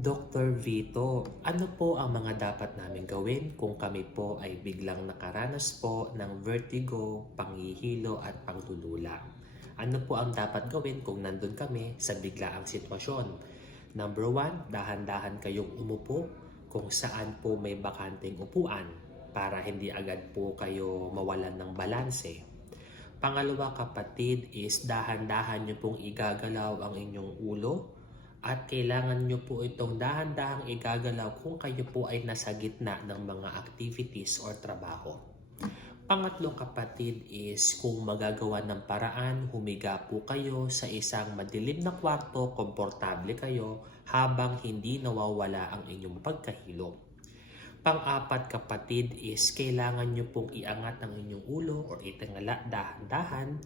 Dr. Vito, ano po ang mga dapat namin gawin kung kami po ay biglang nakaranas po ng vertigo, pangihilo at pangtulula? Ano po ang dapat gawin kung nandun kami sa biglaang sitwasyon? Number one, dahan-dahan kayong umupo kung saan po may bakanteng upuan para hindi agad po kayo mawalan ng balanse. Pangalawa kapatid is dahan-dahan nyo pong igagalaw ang inyong ulo at kailangan nyo po itong dahan-dahang igagalaw kung kayo po ay nasa gitna ng mga activities or trabaho. Pangatlong kapatid is kung magagawa ng paraan, humiga po kayo sa isang madilim na kwarto, komportable kayo habang hindi nawawala ang inyong pagkahilo. Pang-apat kapatid is kailangan nyo pong iangat ang inyong ulo or itangala dahan-dahan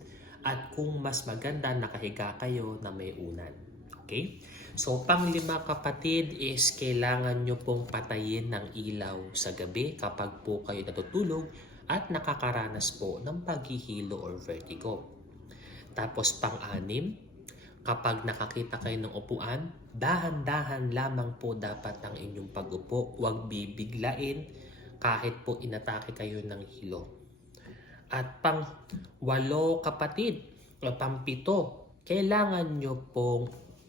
at kung mas maganda nakahiga kayo na may unan. Okay? So, panglima kapatid is kailangan nyo pong patayin ng ilaw sa gabi kapag po kayo natutulog at nakakaranas po ng paghihilo or vertigo. Tapos pang-anim, kapag nakakita kayo ng upuan, dahan-dahan lamang po dapat ang inyong pag-upo. Huwag bibiglain kahit po inatake kayo ng hilo. At pang walo kapatid, o pampito, kailangan nyo pong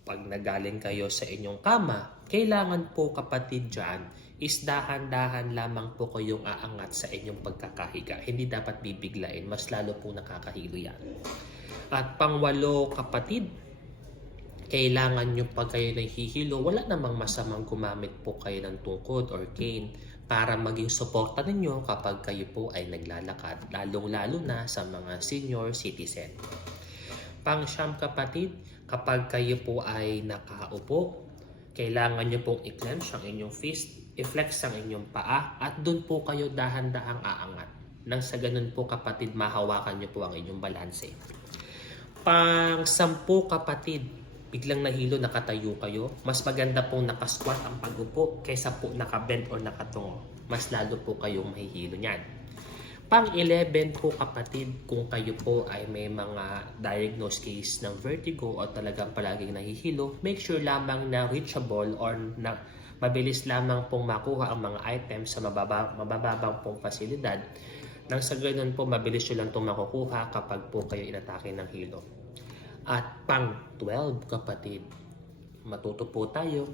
pag nagaling kayo sa inyong kama, kailangan po kapatid dyan is dahan-dahan lamang po kayong aangat sa inyong pagkakahiga. Hindi dapat bibiglain, mas lalo po nakakahilo yan. At pangwalo kapatid, kailangan nyo pag kayo nahihilo, wala namang masamang gumamit po kayo ng tungkod or cane para maging suporta ninyo kapag kayo po ay naglalakad, lalong-lalo na sa mga senior citizen. Pang siyam kapatid, kapag kayo po ay nakaupo, kailangan nyo pong i-clench ang inyong fist, i-flex ang inyong paa, at doon po kayo dahan-dahang aangat. Nang sa ganun po kapatid, mahawakan nyo po ang inyong balanse. Pang sampu kapatid, biglang nahilo, nakatayo kayo, mas maganda pong nakasquat ang pag-upo kaysa po nakabend or nakatungo. Mas lalo po kayong mahihilo niyan. Pang 11 po kapatid, kung kayo po ay may mga diagnosed case ng vertigo o talagang palaging nahihilo, make sure lamang na reachable or na mabilis lamang pong makuha ang mga items sa mababa, mabababang pong pasilidad. Nang sa ganun po, mabilis nyo lang itong makukuha kapag po kayo inatake ng hilo. At pang 12 kapatid, matuto po tayo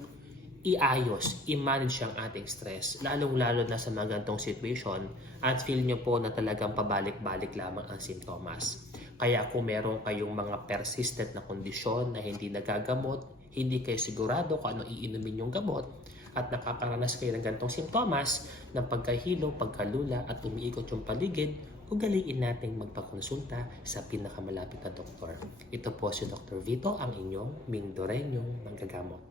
iayos, i-manage ang ating stress, lalong-lalo na sa mga gantong situation at feel nyo po na talagang pabalik-balik lamang ang simptomas. Kaya kung meron kayong mga persistent na kondisyon na hindi nagagamot, hindi kayo sigurado kung ano iinumin yung gamot, at nakakaranas kayo ng gantong simptomas ng pagkahilo, pagkalula at umiikot yung paligid, ugaliin nating magpakonsulta sa pinakamalapit na doktor. Ito po si Dr. Vito, ang inyong Mindorenyong manggagamot.